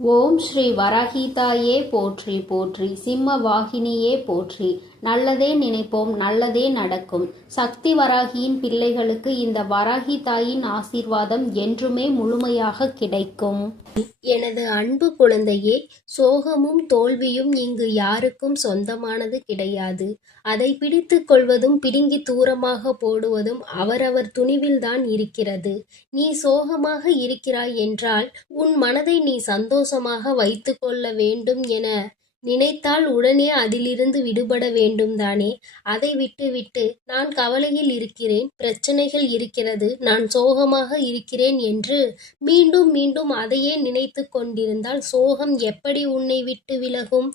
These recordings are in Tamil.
ஓம் ஸ்ரீ வராகிதாயே போற்றி போற்றி, சிம்ம வாகினியே போற்றி. நல்லதே நினைப்போம், நல்லதே நடக்கும். சக்தி வராகியின் பிள்ளைகளுக்கு இந்த வராகி தாயின் ஆசீர்வாதம் என்றுமே முழுமையாக கிடைக்கும். எனது அன்பு குழந்தையே, சோகமும் தோல்வியும் இங்கு யாருக்கும் சொந்தமானது கிடையாது. அதை பிடித்து கொள்வதும் பிடுங்கி தூரமாக போடுவதும் அவரவர் துணிவில்தான் இருக்கிறது. நீ சோகமாக இருக்கிறாய் என்றால் உன் மனதை நீ சந்தோஷமாக வைத்து கொள்ள வேண்டும் என நினைத்தால் உடனே அதிலிருந்து விடுபட வேண்டும் தானே. அதை விட்டுவிட்டு நான் கவலையில் இருக்கிறேன், பிரச்சனைகள் இருக்கிறது, நான் சோகமாக இருக்கிறேன் என்று மீண்டும் மீண்டும் அதையே நினைத்து கொண்டிருந்தால் சோகம் எப்படி உன்னை விட்டு விலகும்?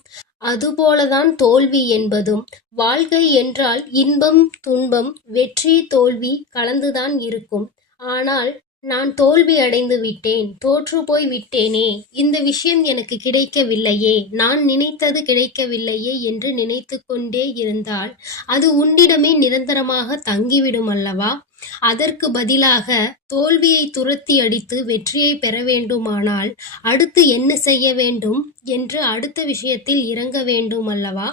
அதுபோலதான் தோல்வி என்பதும். வாழ்க்கை என்றால் இன்பம் துன்பம், வெற்றி தோல்வி கலந்துதான் இருக்கும். ஆனால் நான் தோல்வி அடைந்து விட்டேன், தோற்று போய் விட்டேனே, இந்த விஷயம் எனக்கு கிடைக்கவில்லையே, நான் நினைத்தது கிடைக்கவில்லையே என்று நினைத்து கொண்டே இருந்தால் அது உன்னிடமே நிரந்தரமாக தங்கிவிடும் அல்லவா? அதற்கு பதிலாக தோல்வியை துரத்தி அடித்து வெற்றியை பெற வேண்டுமானால் அடுத்து என்ன செய்ய வேண்டும் என்று அடுத்த விஷயத்தில் இறங்க வேண்டும் அல்லவா?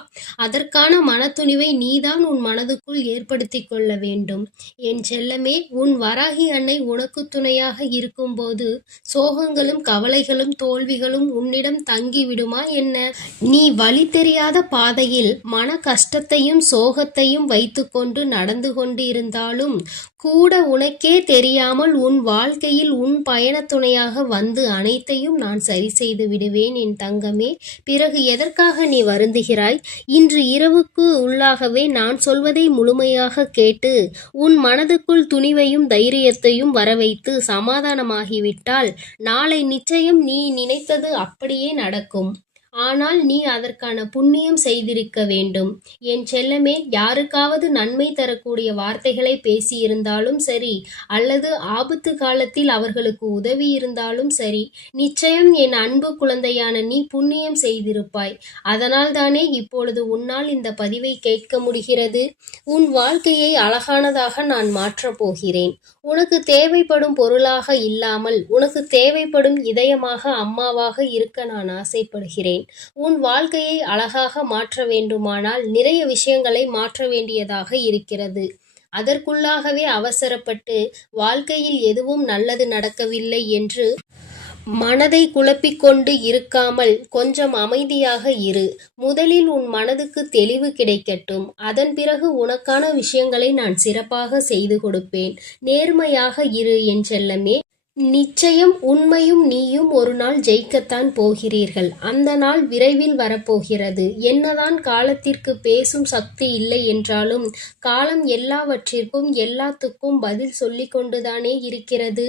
அதற்கான மனத்துணிவை நீதான் உன் மனதுக்குள் ஏற்படுத்தி கொள்ள வேண்டும். என் செல்லமே, உன் வராகி அன்னை உனக்கு துணையாக இருக்கும்போது சோகங்களும் கவலைகளும் தோல்விகளும் உன்னிடம் தங்கிவிடுமா என்ன? நீ வழி தெரியாத பாதையில் மன கஷ்டத்தையும் சோகத்தையும் வைத்துக்கொண்டு நடந்து கொண்டு இருந்தாலும் கூட உனக்கே தெரியாமல் உன் வாழ்க்கையில் உன் பயணத் துணையாக வந்து அனைத்தையும் நான் சரி செய்து விடுவேன் என் தங்கமே. பிறகு எதற்காக நீ வருந்துகிறாய்? இன்று இரவுக்கு உள்ளாகவே நான் சொல்வதை முழுமையாக கேட்டு உன் மனதுக்குள் துணிவையும் தைரியத்தையும் வரவைத்து சமாதானமாகிவிட்டால் நாளை நிச்சயம் நீ நினைத்தது அப்படியே நடக்கும். ஆனால் நீ அதற்கான புண்ணியம் செய்திருக்க வேண்டும். என் செல்லமே, யாருக்காவது நன்மை தரக்கூடிய வார்த்தைகளை பேசியிருந்தாலும் சரி, அல்லது ஆபத்து காலத்தில் அவர்களுக்கு உதவி இருந்தாலும் சரி, நிச்சயம் என் அன்பு குழந்தையான நீ புண்ணியம் செய்திருப்பாய். அதனால் தானே இப்பொழுது உன்னால் இந்த பதிவை கேட்க முடிகிறது. உன் வாழ்க்கையை அழகானதாக நான் மாற்றப் போகிறேன். உனக்கு தேவைப்படும் பொருளாக இல்லாமல் உனக்கு தேவைப்படும் இதயமாக, அம்மாவாக இருக்க நான் ஆசைப்படுகிறேன். உன் வாழ்க்கையை அழகாக மாற்ற வேண்டுமானால் நிறைய விஷயங்களை மாற்ற வேண்டியதாக இருக்கிறது. அதற்குள்ளாகவே அவசரப்பட்டு வாழ்க்கையில் எதுவும் நல்லது நடக்கவில்லை என்று மனதை குழப்பிக்கொண்டு இருக்காமல் கொஞ்சம் அமைதியாக இரு. முதலில் உன் மனதுக்கு தெளிவு கிடைக்கட்டும். அதன் பிறகு உனக்கான விஷயங்களை நான் சிறப்பாக செய்து கொடுப்பேன். நேர்மையாக இரு என் செல்லமே. நிச்சயம் உண்மையும் நீயும் ஒரு நாள் ஜெயிக்கத்தான் போகிறீர்கள். அந்த நாள் விரைவில் வரப்போகிறது. என்னதான் காலத்திற்கு பேசும் சக்தி இல்லை என்றாலும் காலம் எல்லாவற்றிற்கும் எல்லாத்துக்கும் பதில் சொல்லி கொண்டுதானே இருக்கிறது.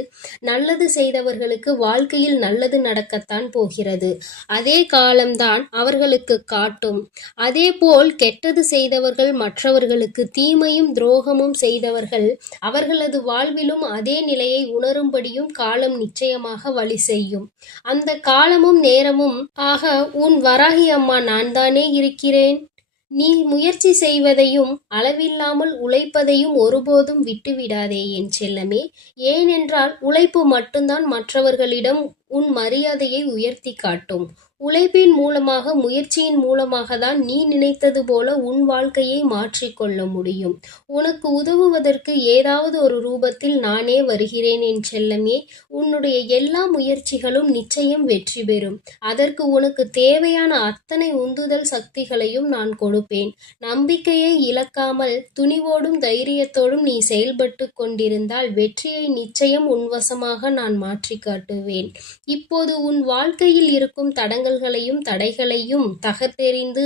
நல்லது செய்தவர்களுக்கு வாழ்க்கையில் நல்லது நடக்கத்தான் போகிறது. அதே காலம்தான் அவர்களுக்கு காட்டும். அதேபோல் கெட்டது செய்தவர்கள், மற்றவர்களுக்கு தீமையும் துரோகமும் செய்தவர்கள் அவர்களது வாழ்விலும் அதே நிலையை உணரும்படியும் காலம் நிச்சயமாக வழி செய்யும். அந்த காலமும் நேரமும் ஆக உன் வராகி அம்மா நான் தானே இருக்கிறேன். நீ முயற்சி செய்வதையும் அளவில்லாமல் உழைப்பதையும் ஒருபோதும் விட்டுவிடாதே என் செல்லமே. ஏனென்றால் உழைப்பு மட்டும்தான் மற்றவர்களிடம் உன் மரியாதையை உயர்த்தி காட்டும். உழைப்பின் மூலமாக, முயற்சியின் மூலமாக தான் நீ நினைத்தது போல உன் வாழ்க்கையை மாற்றிக்கொள்ள முடியும். உனக்கு உதவுவதற்கு ஏதாவது ஒரு ரூபத்தில் நானே வருகிறேன் என் செல்லமே. உன்னுடைய எல்லா முயற்சிகளும் நிச்சயம் வெற்றி பெறும். அதற்கு உனக்கு தேவையான அத்தனை உந்துதல் சக்திகளையும் நான் கொடுப்பேன். நம்பிக்கையை இழக்காமல் துணிவோடும் தைரியத்தோடும் நீ செயல்பட்டு கொண்டிருந்தால் வெற்றியை நிச்சயம் உன்வசமாக நான் மாற்றி காட்டுவேன். இப்போது உன் வாழ்க்கையில் இருக்கும் தடைகளையும் தகர்த்தெறிந்து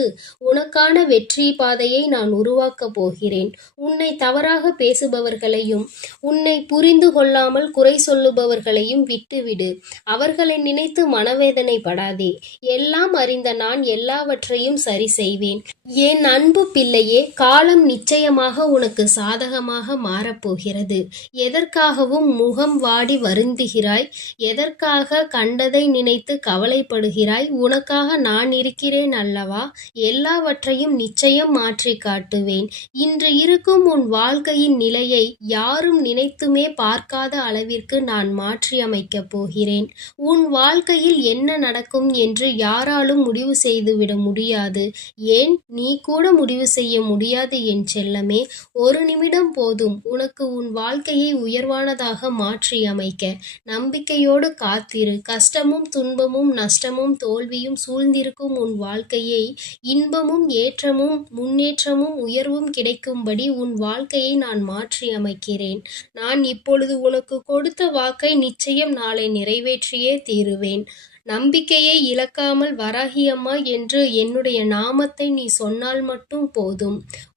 உனக்கான வெற்றி பாதையை நான் உருவாக்கப் போகிறேன். உன்னை தவறாக பேசுபவர்களையும் உன்னை புரிந்து கொள்ளாமல் குறை சொல்லுபவர்களையும் விட்டுவிடு. அவர்களை நினைத்து மனவேதனை படாதே. எல்லாம் அறிந்த நான் எல்லாவற்றையும் சரி செய்வேன். என் அன்பு பிள்ளையே, காலம் நிச்சயமாக உனக்கு சாதகமாக மாறப்போகிறது. எதற்காகவும் முகம் வாடி வருந்துகிறாய்? எதற்காக கண்டதை நினைத்து கவலைப்படுகிறாய்? உனக்காக நான் இருக்கிறேன் அல்லவா? எல்லாவற்றையும் நிச்சயம் மாற்றி காட்டுவேன். இன்று இருக்கும் உன் வாழ்க்கையின் நிலையை யாரும் நினைத்துமே பார்க்காத அளவிற்கு நான் மாற்றியமைக்கப் போகிறேன். உன் வாழ்க்கையில் என்ன நடக்கும் என்று யாராலும் முடிவு செய்துவிட முடியாது. ஏன், நீ கூட முடிவு செய்ய முடியாது என் செல்லமே. ஒரு நிமிடம் போதும் உனக்கு உன் வாழ்க்கையை உயர்வானதாக மாற்றியமைக்க. நம்பிக்கையோடு காத்திரு. கஷ்டமும் துன்பமும் நஷ்டமும் தோல்வியும் சூழ்ந்திருக்கும் உன் வாழ்க்கையை இன்பமும் ஏற்றமும் முன்னேற்றமும் உயர்வும் கிடைக்கும்படி உன் வாழ்க்கையை நான் மாற்றியமைக்கிறேன். நான் இப்பொழுது உனக்கு கொடுத்த வாக்கை நிச்சயம் நாளை நிறைவேற்றியே தீருவேன். நம்பிக்கையை இழக்காமல் வராகி அம்மா என்று என்னுடைய நாமத்தை நீ சொன்னால் மட்டும் போதும்.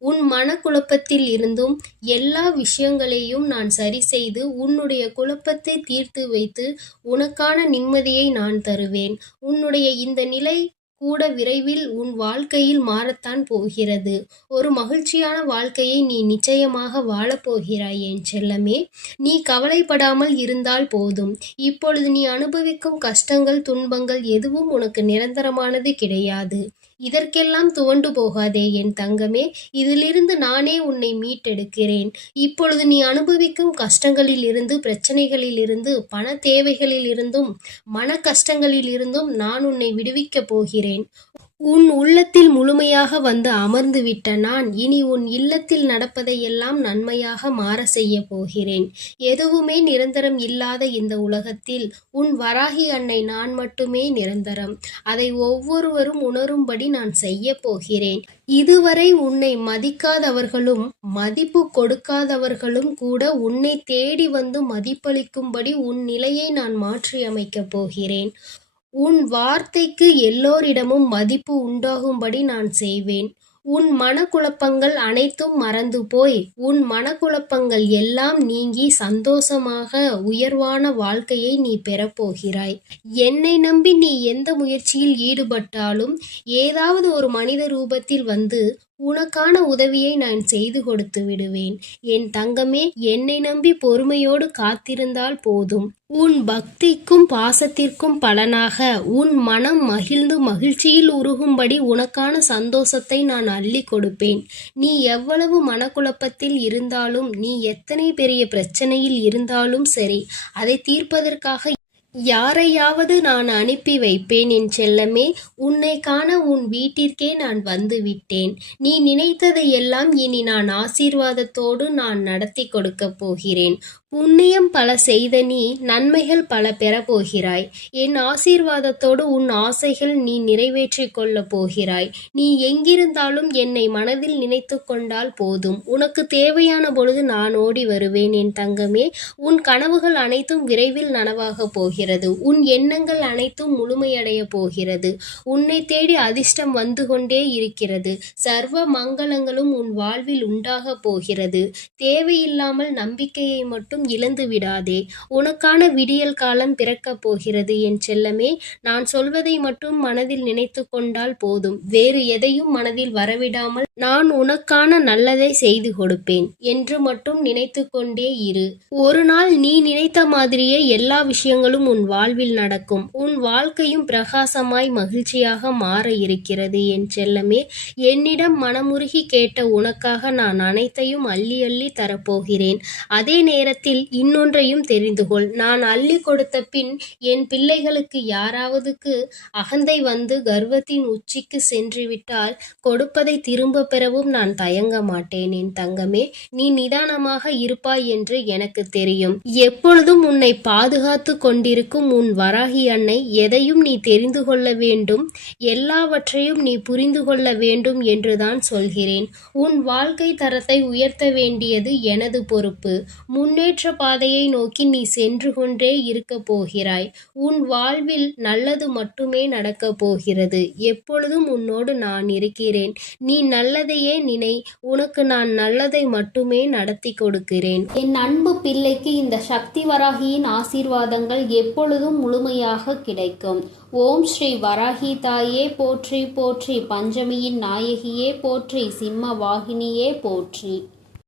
உன் மனக்குழப்பத்தில் இருந்தும் எல்லா விஷயங்களையும் நான் சரி செய்து உன்னுடைய குழப்பத்தை தீர்த்து வைத்து உனக்கான நிம்மதியை நான் தருவேன். உன்னுடைய இந்த நிலை கூட விரைவில் உன் வாழ்க்கையில் மாறத்தான் போகிறது. ஒரு மகிழ்ச்சியான வாழ்க்கையை நீ நிச்சயமாக வாழப்போகிறாய் என் செல்லமே. நீ கவலைப்படாமல் இருந்தால் போதும். இப்பொழுது நீ அனுபவிக்கும் கஷ்டங்கள் துன்பங்கள் எதுவும் உனக்கு நிரந்தரமானது கிடையாது. இதற்கெல்லாம் துவண்டு போகாதே என் தங்கமே. இதிலிருந்து நானே உன்னை மீட்டெடுக்கிறேன். இப்பொழுது நீ அனுபவிக்கும் கஷ்டங்களில் இருந்து, பிரச்சனைகளில் இருந்து, பண தேவைகளில் இருந்தும், மன கஷ்டங்களில் இருந்தும் நான் உன்னை விடுவிக்கப் போகிறேன். உன் உள்ளத்தில் முழுமையாக வந்து அமர்ந்து விட்ட நான் இனி உன் இல்லத்தில் நடப்பதையெல்லாம் நன்மையாக மாற செய்ய போகிறேன். எதுவுமே நிரந்தரம் இல்லாத இந்த உலகத்தில் உன் வராகி அன்னை நான் மட்டுமே நிரந்தரம். அதை ஒவ்வொருவரும் உணரும்படி நான் செய்ய போகிறேன். இதுவரை உன்னை மதிக்காதவர்களும் மதிப்பு கொடுக்காதவர்களும் கூட உன்னை தேடி வந்து மதிப்பளிக்கும்படி உன் நிலையை நான் மாற்றியமைக்கப் போகிறேன். உன் வார்த்தைக்கு எல்லோரிடமும் மதிப்பு உண்டாகும்படி நான் செய்வேன். உன் மனக்குழப்பங்கள் அனைத்தும் மறந்து போய் உன் மனக்குழப்பங்கள் எல்லாம் நீங்கி சந்தோஷமாக உயர்வான வாழ்க்கையை நீ பெறப்போகிறாய். என்னை நம்பி நீ எந்த முயற்சியில் ஈடுபட்டாலும் ஏதாவது ஒரு மனித ரூபத்தில் வந்து உனக்கான உதவியை நான் செய்து கொடுத்து விடுவேன். என் தங்கமே, என்னை நம்பி பொறுமையோடு காத்திருந்தால் போதும். உன் பக்திக்கும் பாசத்திற்கும் பலனாக உன் மனம் மகிழ்ந்து மகிழ்ச்சியில் உருகும்படி உனக்கான சந்தோஷத்தை நான் அள்ளி கொடுப்பேன். நீ எவ்வளவு மனக்குழப்பத்தில் இருந்தாலும், நீ எத்தனை பெரிய பிரச்சனையில் இருந்தாலும் சரி, அதை தீர்ப்பதற்காக யாரையாவது நான் அனுப்பி வைப்பேன் என் செல்லமே. உன்னை காண உன் வீட்டிற்கே நான் வந்து விட்டேன். நீ நினைத்ததையெல்லாம் இனி நான் ஆசீர்வாதத்தோடு நான் நடத்தி கொடுக்கப் போகிறேன். புண்ணியம் பல செய்த நீ நன்மைகள் பல பெறப்போகிறாய். என் ஆசீர்வாதத்தோடு உன் ஆசைகள் நீ நிறைவேற்றிக் கொள்ளப் போகிறாய். நீ எங்கிருந்தாலும் என்னை மனதில் நினைத்து கொண்டால் போதும். உனக்கு தேவையான பொழுது நான் ஓடி வருவேன் என் தங்கமே. உன் கனவுகள் அனைத்தும் விரைவில் நனவாக போகிறது. உன் எண்ணங்கள் அனைத்தும் முழுமையடைய போகிறது. உன்னை தேடி அதிர்ஷ்டம் வந்து கொண்டே இருக்கிறது. சர்வ மங்களங்களும் உன் வாழ்வில் உண்டாக போகிறது. தேவையில்லாமல் நம்பிக்கையை மட்டும் இழந்து விடாதே. உனக்கான விடியல் காலம் பிறக்கப் போகிறது என் செல்லமே. நான் சொல்வதை மட்டும் மனதில் நினைத்து கொண்டால் போதும். வேறு எதையும் மனதில் வரவிடாமல் நான் உனக்கான நல்லதை செய்து கொடுப்பேன் என்று மட்டும் நினைத்து கொண்டே இரு. ஒரு நாள் நீ நினைத்த மாதிரியே எல்லா விஷயங்களும் உன் வாழ்வில் நடக்கும். உன் வாழ்க்கையும் பிரகாசமாய் மகிழ்ச்சியாக மாற இருக்கிறது என் செல்லமே. என்னிடம் மனமுருகி கேட்ட உனக்காக நான் அனைத்தையும் அள்ளி அள்ளி தரப்போகிறேன். அதே நேரத்தில் இன்னொன்றையும் தெரிந்து கொள். நான் அள்ளி கொடுத்த பின் என் பிள்ளைகளுக்கு யாராவதுக்கு அகந்தை வந்து கர்வத்தின் உச்சிக்கு சென்று விட்டால் கொடுப்பதை திரும்ப பெறவும் நான் தயங்க மாட்டேன் என் தங்கமே. நீ நிதானமாக இருப்பாய் என்று எனக்கு தெரியும். எப்பொழுதும் உன்னை பாதுகாத்து கொண்டிருக்கும் உன் வராகி அன்னை எதையும் நீ தெரிந்து கொள்ள வேண்டும், எல்லாவற்றையும் நீ புரிந்து கொள்ள வேண்டும் என்றுதான் சொல்கிறேன். உன் வாழ்க்கை தரத்தை உயர்த்த வேண்டியது எனது பொறுப்பு. முன்னேற்ற பாதையை நோக்கி நீ சென்று கொண்டே இருக்க போகிறாய். உன் வாழ்வில் நல்லது மட்டுமே நடக்கப் போகிறது. எப்பொழுதும் உன்னோடு நான் இருக்கிறேன். நீ நல்லதையே நினை. உனக்கு நான் நல்லதை மட்டுமே நடத்தி கொடுக்கிறேன். என் அன்பு பிள்ளைக்கு இந்த சக்தி வராகியின் ஆசீர்வாதங்கள் எப்பொழுதும் முழுமையாக கிடைக்கும். ஓம் ஸ்ரீ வராகி தாயே போற்றி போற்றி. பஞ்சமியின் நாயகியே போற்றி. சிம்ம வாகினியே போற்றி.